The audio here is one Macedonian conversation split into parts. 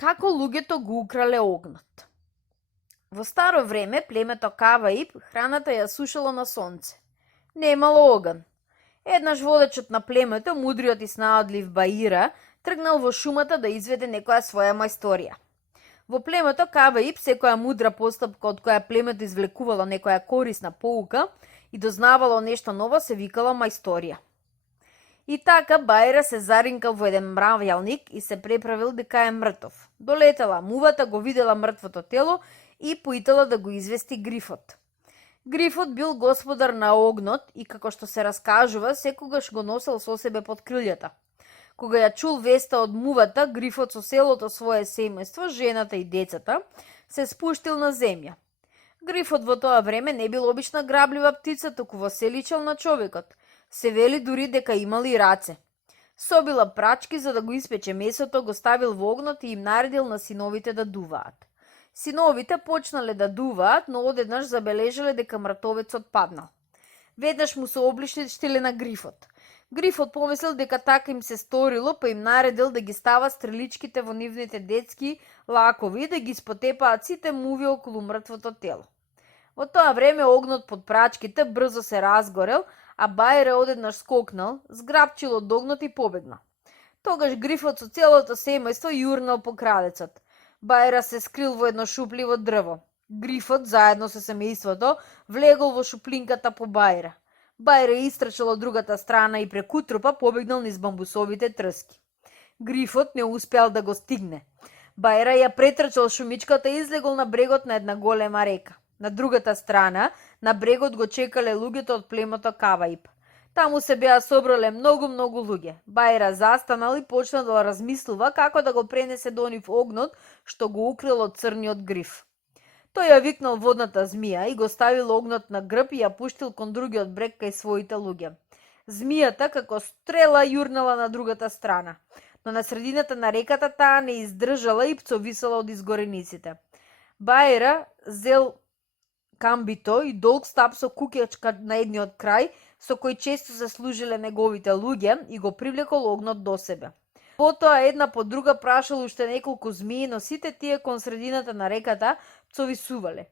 Како луѓето го украле огнот? Во старо време племето Каваиб храната ја сушело на сонце. Немало оган. Еднаш водечот на племето, мудриот и снаодлив Баира, тргнал во шумата да изведе некоја своја мајсторија. Во племето Каваиб секоја мудра постапка од која племето извлекувало некоја корисна поука и дознавало нешто ново се викала мајсторија. И така Баира се заринкал во еден мравјалник и се преправил дека е мртов. Долетела мувата, го видела мртвото тело и поитала да го извести Грифот. Грифот бил господар на огнот и како што се раскажува, секогаш го носел со себе под крилјата. Кога ја чул веста од мувата, Грифот со селото свое семејство, жената и децата, се спуштил на земја. Грифот во тоа време не бил обична граблива птица, туку воселичел на човекот. Се вели дури дека имал и раце. Собила прачки за да го испече месото, го ставил во огнот и им наредил на синовите да дуваат. Синовите почнале да дуваат, но одеднаш забележале дека мртовецот паднал. Веднаш му се облиштиле на Грифот. Грифот помислил дека така им се сторило, па им наредил да ги става стреличките во нивните детски лакови и да ги спотепаат сите муви околу мртвото тело. Во тоа време огнот под прачките брзо се разгорел, а Баира одеднаш скокнал, зграпчил од огнот и побегнал. Тогаш Грифот со целото семејство јурнал по крадецот. Баира се скрил во едно шупливо дрво. Грифот, заедно со семејството, влегол во шуплинката по Баира. Баира истрчал од другата страна и преку трупа побегнал низ бамбусовите трски. Грифот не успеал да го стигне. Баира ја претрчал шумичката и излегол на брегот на една голема река. На другата страна, на брегот го чекале луѓето од племето Каваиб. Таму се беа собрале многу луѓе. Баира застанал и почнал да размислува како да го пренесе до нив огнот што го украл од црниот Гриф. Тој ја викнал водната змија и го ставил огнот на грб и ја пуштил кон другиот брег кај своите луѓе. Змијата како стрела јурнала на другата страна, но на средината на реката таа не издржала и пцовисала од изгорениците. Баира зел камбито и долг стап со куќачка на едниот крај, со кој често се служиле неговите луѓе и го привлекол огнот до себе. Потоа една по друга прашал уште неколку змии, но сите тие кон средината на реката пцовисувале.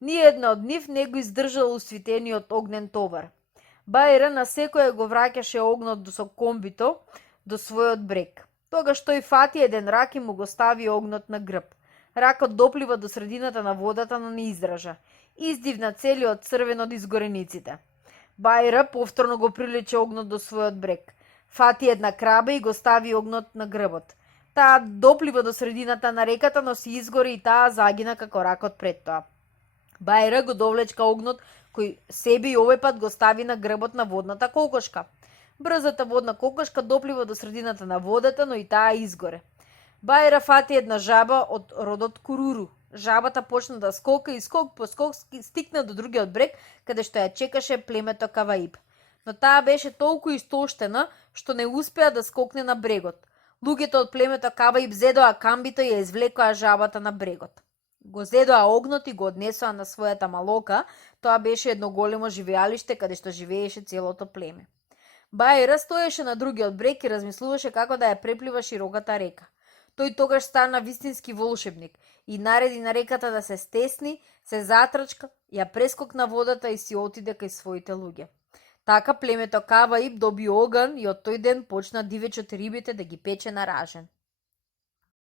Ниедна од нив не го издржала усвитениот огнен товар. Баира на секоја го враќаше огнот со комбито до својот брег. Тогаш тој фати еден рак и му го стави огнот на грб. Ракот доплива до средината на водата, но не издржа. Издивна целиот црвен од изгорениците. Баира повторно го прилече огнот до својот брег. Фати една краба и го стави огнот на грбот. Таа доплива до средината на реката, но се изгори и таа загина како ракот пред тоа. Баира го довлечка огнот кој себе и овој пат го стави на грбот на водната кокошка. Брзата водна кокошка доплива до средината на водата, но и таа изгоре. Баира фати една жаба од родот Куруру. Жабата почна да скока и скок по скок стигна до другиот брег, каде што ја чекаше племето Каваиб. Но таа беше толку истоштена, што не успеа да скокне на брегот. Луѓето од племето Каваиб зедоа камбито и ја извлекоа жабата на брегот. Го зедоа огнот и го однесоа на својата малока, тоа беше едно големо живеалиште каде што живееше целото племе. Баира стоеше на другиот брег и размислуваше како да ја преплива широката река. Тој тогаш стана вистински волшебник и нареди на реката да се стесни, се затрчка, ја прескокна водата и си отиде кај своите луѓе. Така племето Каваиб доби оган и од тој ден почна дивечот и рибите да ги пече на ражен.